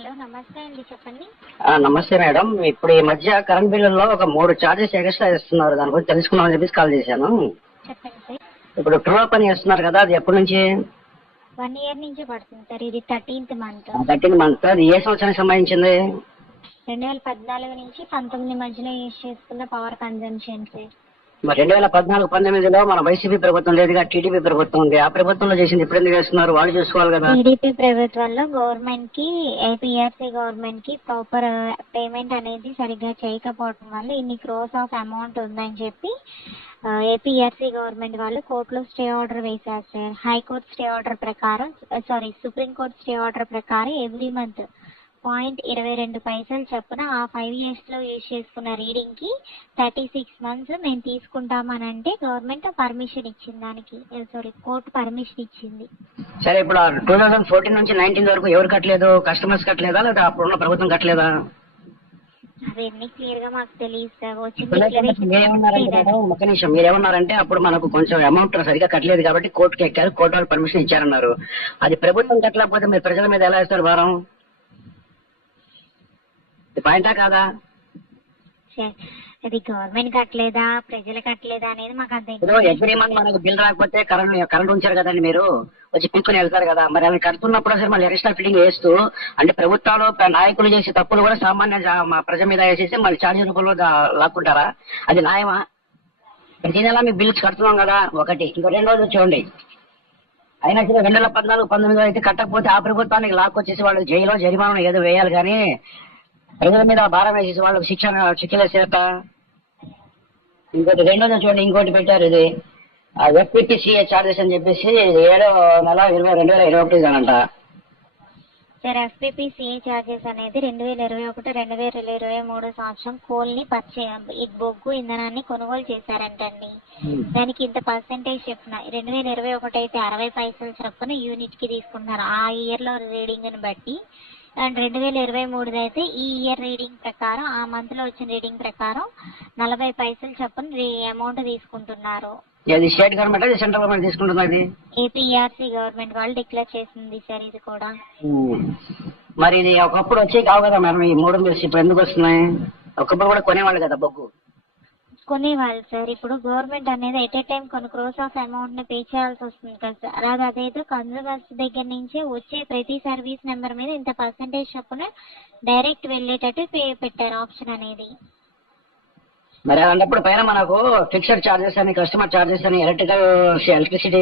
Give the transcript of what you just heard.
Hello నమస్తే అండి, చెప్పండి. నమస్తే మేడం. ఇప్పుడు ఈ మధ్య కరెంట్ బిల్లుల్లో ఒక 3 చార్జెస్ ఎక్స్ట్రా ఇస్తున్నారు. దాని గురించి తెలుసుకుందామని చెప్పేసి కాల్ చేశాను. చెప్పండి సార్. ఇప్పుడు ట్రూ అప్ అని ఇస్తున్నారు కదా, అది ఎప్పటి నుంచి? 1 ఇయర్ నుంచి పడుతుంది సార్. ఇది 13th మంత్. 13 మంత్. అది ఏ సంవత్సరానికి సంబంధించింది? 2014 నుంచి 19 మధ్యలో యూజ్ చేసుకున్న పవర్ కన్జంప్షన్ సార్. మరి 2014-19లో మన వైసీపీ ప్రభుత్వం లేదుగా, టీడీపీ ప్రభుత్వం ఉంది. ఆ ప్రభుత్వంలో చేసింది ఇప్పుడు ఎందుకు చేస్తున్నారు? వాళ్ళు చూసుకోవాలి కదా. టీడీపీ ప్రభుత్వంలో గవర్నమెంట్ కి, ఏపీఆర్సీ గవర్నమెంట్ కి ప్రాపర్ పేమెంట్ అనేది సరిగ్గా చేయకపోవడం వల్ల ఇన్ని క్రోస్ ఆఫ్ అమౌంట్ ఉందని చెప్పి ఏపీఆర్సీ గవర్నమెంట్ వాళ్ళు కోర్టులో స్టే ఆర్డర్ వేశారు సార్. హైకోర్టు స్టే ఆర్డర్ ప్రకారం, సుప్రీంకోర్టు స్టే ఆర్డర్ ప్రకారం ఎవ్రీ మంత్ 0.22 చొప్పున ఆ 5 years లో యూజ్ చేసుకున్న రీడింగ్ కి 36 months మేము తీసుకుంటామనంటే గవర్నమెంట్ పర్మిషన్ ఇచ్చింది. దానికి కోర్టు పర్మిషన్ ఇచ్చింది. సరే, ఇప్పుడు 2014 నుంచి 19 వరకు ఎవరు కట్టలేదు? కస్టమర్స్ కట్టలేదా, లేదా అప్పుడున్న ప్రభుత్వం కట్టలేదా? అవన్నీ క్లియర్ గా మాకు తెలియదు సార్. ఒక నిమిషం, మీరేమన్నారంటే అప్పుడు మనకు కొంచెం అమౌంట్ సరిగా కట్టలేదు కాబట్టి కోర్టుకి ఎక్కారు, కోర్టు వాళ్ళు పర్మిషన్ ఇచ్చారన్నారు. అది ప్రభుత్వం కట్టలేకపోతే మీరు ప్రజల మీద ఎలా వేస్తారు భారం? పాయింటా కాదా? అది గవర్నమెంట్ కట్టలేదా, ప్రజలు కట్టలేదా అనేది మాకు అంత. ఎవ్రీ మంత్ మనకు బిల్ రాకపోతే కరెంట్ ఉంచారు కదండి, మీరు వచ్చి పీక్కుని వెళ్తారు కదా. మరి అవి కడుతున్నప్పుడు అసలు మళ్ళీ ఎక్స్ట్రా ఫిట్టింగ్ వేస్తూ, అంటే ప్రభుత్వాలు నాయకులు చేసే తప్పులు కూడా సామాన్య ప్రజల మీద వేసేసి మళ్ళీ ఛార్జీ రూపంలో లాక్కుంటారా? అది న్యాయమా? ప్రతి నెల మీ బిల్స్ కడుతున్నాం కదా, ఒకటి. ఇంకో 2 రోజులు చూడండి, అయినా సరే 2014-19 అయితే కట్టకపోతే ఆ ప్రభుత్వానికి లాక్కొచ్చేసి వాళ్ళు జైల్లో జరిమానా ఏదో వేయాలి, కానీ ప్రజల మీద భారం వేసేసి వాళ్ళకి శిక్షలేసేట. ఇంకోటి 2 రోజులు చూడండి, ఇంకోటి పెట్టారు, ఇది FPPCA చార్జెస్ అని చెప్పేసి 7/20/2021 అనంట. సార్, FPPCA చార్జెస్ అనేది 2021-2023 సంవత్సరం కోల్ ని బొగ్గు ఇంధనాన్ని కొనుగోలు చేశారంటండి. దానికి ఇంత పర్సెంటేజ్ చెప్పిన 2021 అయితే 60 పైసలు చొప్పున యూనిట్ కి తీసుకుంటున్నారు ఆ ఇయర్ లో రీడింగ్ ని బట్టి. అండ్ 2023 అయితే ఈ ఇయర్ రీడింగ్ ప్రకారం, ఆ మంత్ లో వచ్చిన రీడింగ్ ప్రకారం 40 పైసలు చొప్పున అమౌంట్ తీసుకుంటున్నారు. స్టేట్ గవర్నమెంట్, సెంట్రల్ గవర్నమెంట్ తీసుకుంటున్నది? ఏపీఆర్సీ గవర్నమెంట్ వాళ్ళు డిక్లేర్ చేసింది సార్ ఇది కూడా. మరి ఇది ఒకప్పుడు వచ్చి కావు కదా మేడం, ఈ 3 బిల్స్ ఇప్పుడు ఎందుకు వస్తున్నాయి? ఒకప్పుడు కూడా కొనేవాళ్ళు కదా బొగ్గు. కొనేవాళ్ళు సార్. ఇప్పుడు గవర్నమెంట్ అనేది ఎట్ ఏ టైం కొన్ని క్రోస్ ఆఫ్ అమౌంట్ ని పే చేయాల్సి వస్తుంది కదా సార్. అలాగే అదేదో కన్జ్యూమర్స్ దగ్గర నుంచే వచ్చే ప్రతి సర్వీస్ నెంబర్ మీద ఇంత పర్సెంటేజ్ చొప్పున డైరెక్ట్ వెళ్ళేటట్టు పెట్టారు ఆప్షన్ అనేది. మరి అలాంటప్పుడు పైన మనకు ఫిక్స్డ్ చార్జెస్ అని, కస్టమర్ చార్జెస్ అని, ఎలక్ట్రిసిటీ